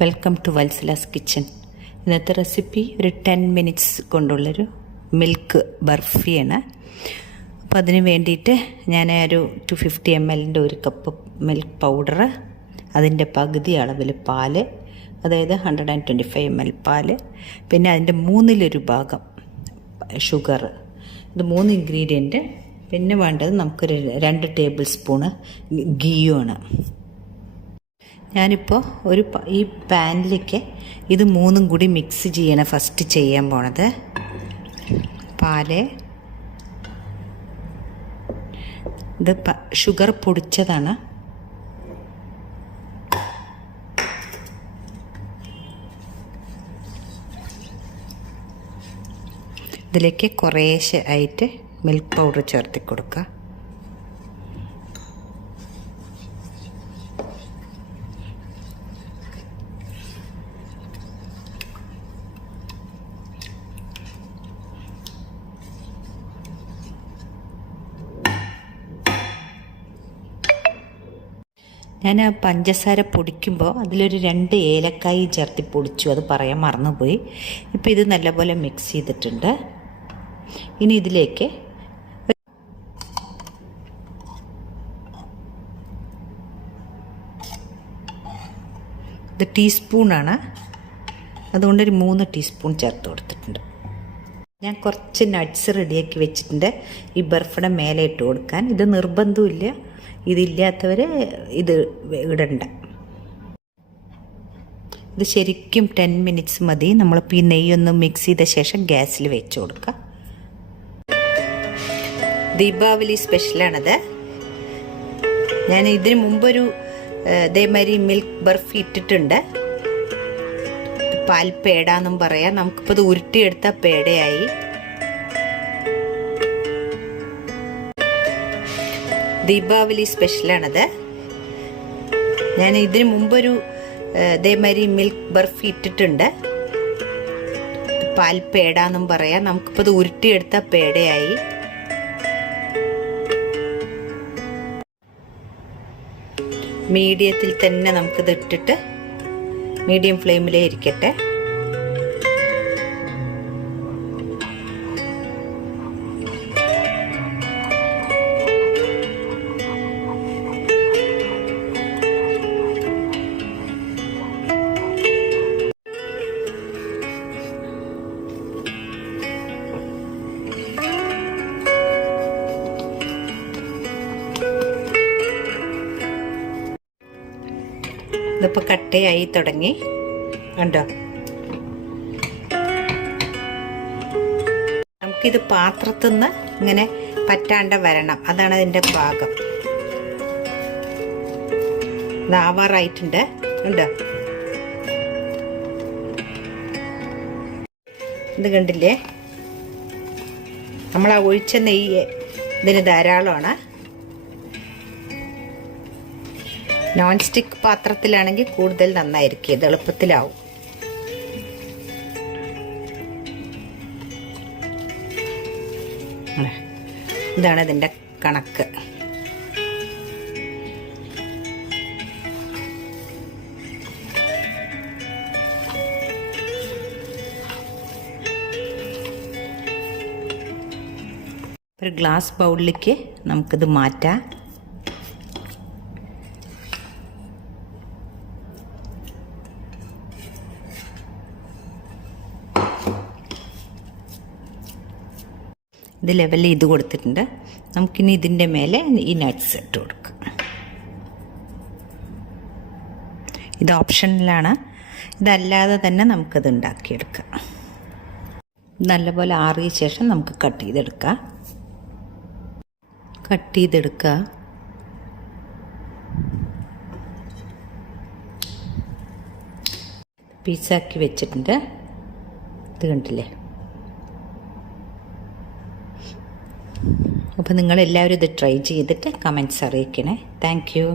Welcome to Vatsala's kitchen. ഇന്നത്തെ recipe ഒരു 10 minutes കൊണ്ടുള്ളൊരു milk ബർഫിയാണ്. അപ്പോൾ അതിന് വേണ്ടിയിട്ട് ഞാൻ ഒരു 250 ml ഒരു കപ്പ് മിൽക്ക് പൗഡർ, അതിൻ്റെ പകുതി അളവിൽ പാല്, അതായത് 125 ml പാല്, പിന്നെ അതിൻ്റെ 1/3 ഭാഗം ഷുഗർ, ഇത് 3 ഇൻഗ്രീഡിയൻറ്റ്. പിന്നെ വേണ്ടത് നമുക്കൊരു 2 ടേബിൾ സ്പൂണ് ഗീയുമാണ്. ഞാനിപ്പോൾ ഈ പാനിലേക്ക് ഇത് 3ഉം കൂടി മിക്സ് ചെയ്യണം. ഫസ്റ്റ് ചെയ്യാൻ പോണത് പാല്, ഇത് ഷുഗർ പൊടിച്ചതാണ്, ഇതിലേക്ക് കുറേശ്ശെ ആയിട്ട് മിൽക്ക് പൗഡർ ചേർത്തി കൊടുക്കുക. ഞാൻ ആ പഞ്ചസാര പൊടിക്കുമ്പോൾ അതിലൊരു 2 ഏലക്കായി ചേർത്ത് പൊടിച്ചു, അത് പറയാൻ മറന്നുപോയി. ഇപ്പോൾ ഇത് നല്ലപോലെ മിക്സ് ചെയ്തിട്ടുണ്ട്. ഇനി ഇതിലേക്ക് ഇത് ടീസ്പൂണാണ്, അതുകൊണ്ടൊരു 3 ടീസ്പൂൺ ചേർത്ത് കൊടുത്തിട്ടുണ്ട്. ഞാൻ കുറച്ച് നട്ട്സ് റെഡിയാക്കി വെച്ചിട്ടുണ്ട് ഈ ബർഫിയുടെ മേലെ ഇട്ട് കൊടുക്കാൻ. ഇത് നിർബന്ധമില്ല, ഇതില്ലാത്തവർ ഇത് ഇടണ്ട. ഇത് ശരിക്കും 10 മിനിറ്റ്സ് മതി. നമ്മളിപ്പോൾ ഈ നെയ്യൊന്ന് മിക്സ് ചെയ്ത ശേഷം ഗ്യാസിൽ വെച്ച് കൊടുക്കുക. ദീപാവലി സ്പെഷ്യലാണത്. ഞാൻ ഇതിന് മുമ്പൊരു ഇതേമാതിരി മിൽക്ക് ബർഫി ഇട്ടിട്ടുണ്ട്. പാൽ പേടാന്നും പറയാം. നമുക്കിപ്പോൾ ഇത് ഉരുട്ടിയെടുത്ത പേടയായി. ദീപാവലി സ്പെഷ്യലാണത്. ഞാൻ ഇതിന് മുമ്പൊരു ഇതേമാതിരി മിൽക്ക് ബർഫി ഇട്ടിട്ടുണ്ട്. പാൽ പേടാന്നും പറയാം. നമുക്കിപ്പോൾ ഇത് ഉരുട്ടിയെടുത്ത പേടയായി. മീഡിയത്തിൽ തന്നെ നമുക്കിത് ഇട്ടിട്ട് മീഡിയം ഫ്ലെയിമിലേ ഇരിക്കട്ടെ. ഇതിപ്പോൾ കട്ടയായി തുടങ്ങി, കണ്ടോ? നമുക്കിത് പാത്രത്തിൽ നിന്ന് ഇങ്ങനെ പറ്റാണ്ട വരണം, അതാണ് അതിൻ്റെ പാകം. ആവാറായിട്ടുണ്ട്, കണ്ടോ? ഇത് കണ്ടില്ലേ? നമ്മൾ ആ ഒഴിച്ച നെയ്യ് ഇതിന് ധാരാളമാണ്. നോൺ സ്റ്റിക്ക് പാത്രത്തിലാണെങ്കിൽ കൂടുതൽ നന്നായിരിക്കും, ഇത് എളുപ്പത്തിലാവും. ഇതാണ് ഇതിൻ്റെ കണക്ക്. ഒരു ഗ്ലാസ് ബൗളിലേക്ക് നമുക്കിത് മാറ്റാം. ഇത് ലെവലിൽ ഇത് കൊടുത്തിട്ടുണ്ട്. നമുക്കിനി ഇതിൻ്റെ മേലെ ഈ നട്ട്സ് ഇട്ട് കൊടുക്കാം. ഇത് ഓപ്ഷനിലാണ്, ഇതല്ലാതെ തന്നെ നമുക്കത് ഉണ്ടാക്കിയെടുക്കാം. നല്ലപോലെ ആറിയ ശേഷം നമുക്ക് കട്ട് ചെയ്തെടുക്കാം. പീസാക്കി വെച്ചിട്ടുണ്ട്. ഇത് കണ്ടില്ലേ? അപ്പോൾ നിങ്ങളെല്ലാവരും ഇത് ട്രൈ ചെയ്തിട്ട് കമൻറ്റ്സ് അറിയിക്കണേ. Thank you.